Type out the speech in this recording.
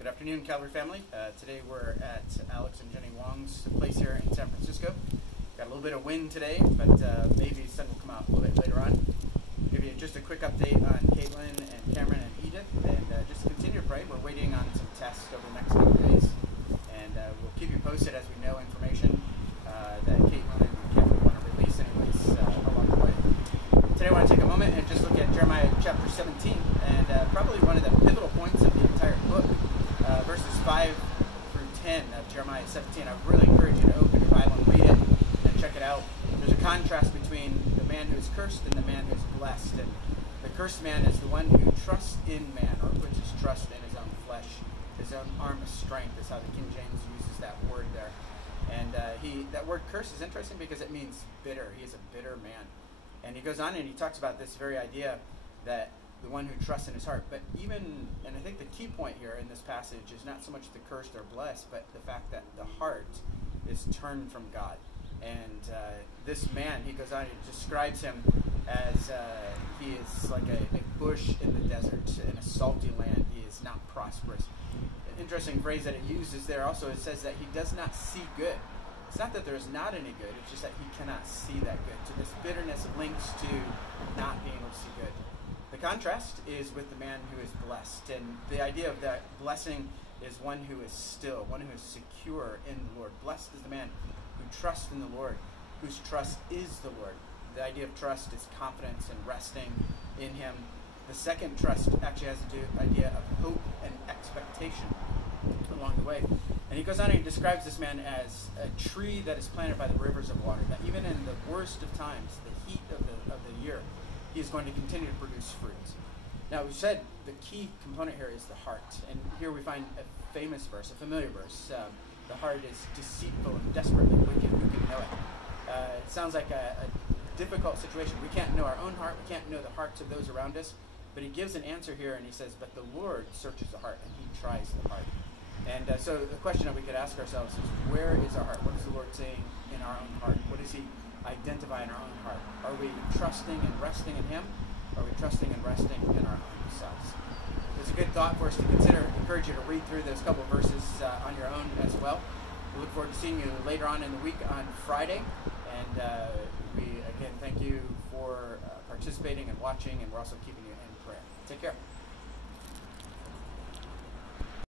Good afternoon, Calvary family. Today we're at Alex and Jenny Wong's place here in San Francisco. Got a little bit of wind today, but maybe the sun will come out a little bit later on. Give you just a quick update on Caitlin and Cameron and Edith, and just continue to pray. We're waiting on some tests over the next couple of days, and we'll keep you posted as we know information that Caitlin and Cameron want to release anyways along the way. Today I want to take a moment and just look at Jeremiah chapter 17, and probably one of the pivotal points of the entire book. Verses 5 through 10 of Jeremiah 17. I really encourage you to open your Bible and read it and check it out. There's a contrast between the man who is cursed and the man who is blessed. And the cursed man is the one who trusts in man, or puts his trust in his own flesh, his own arm of strength is how the King James uses that word there. And that word curse is interesting because it means bitter. He is a bitter man. And he goes on and he talks about this very idea that the one who trusts in his heart. But even, and I think the key point here in this passage is not so much the cursed or blessed, but the fact that the heart is turned from God. And this man, he goes on and describes him as he is like a bush in the desert, in a salty land. He is not prosperous. An interesting phrase that it uses there also, it says that he does not see good. It's not that there is not any good, it's just that he cannot see that good. So this bitterness links to not being able to see good. The contrast is with the man who is blessed, and the idea of that blessing is one who is still, one who is secure in the Lord. Blessed is the man who trusts in the Lord, whose trust is the Lord. The idea of trust is confidence and resting in Him. The second trust actually has to do with the idea of hope and expectation along the way. And he goes on and he describes this man as a tree that is planted by the rivers of water, that even in the worst of times, the heat of the year, he is going to continue to produce fruit. Now, we've said the key component here is the heart. And here we find a famous verse, a familiar verse. The heart is deceitful and desperately wicked. Who can know it? It sounds like a difficult situation. We can't know our own heart. We can't know the hearts of those around us. But he gives an answer here, and he says, but the Lord searches the heart, and he tries the heart. And so the question that we could ask ourselves is, where is our heart? What is the Lord saying in our own heart? What does he identify in our own heart? Are we trusting and resting in Him? Are we trusting and resting in our own selves? It's a good thought for us to consider. I encourage you to read through those couple verses on your own as well. We look forward to seeing you later on in the week on Friday. And we, again, thank you for participating and watching, and we're also keeping you in prayer. Take care.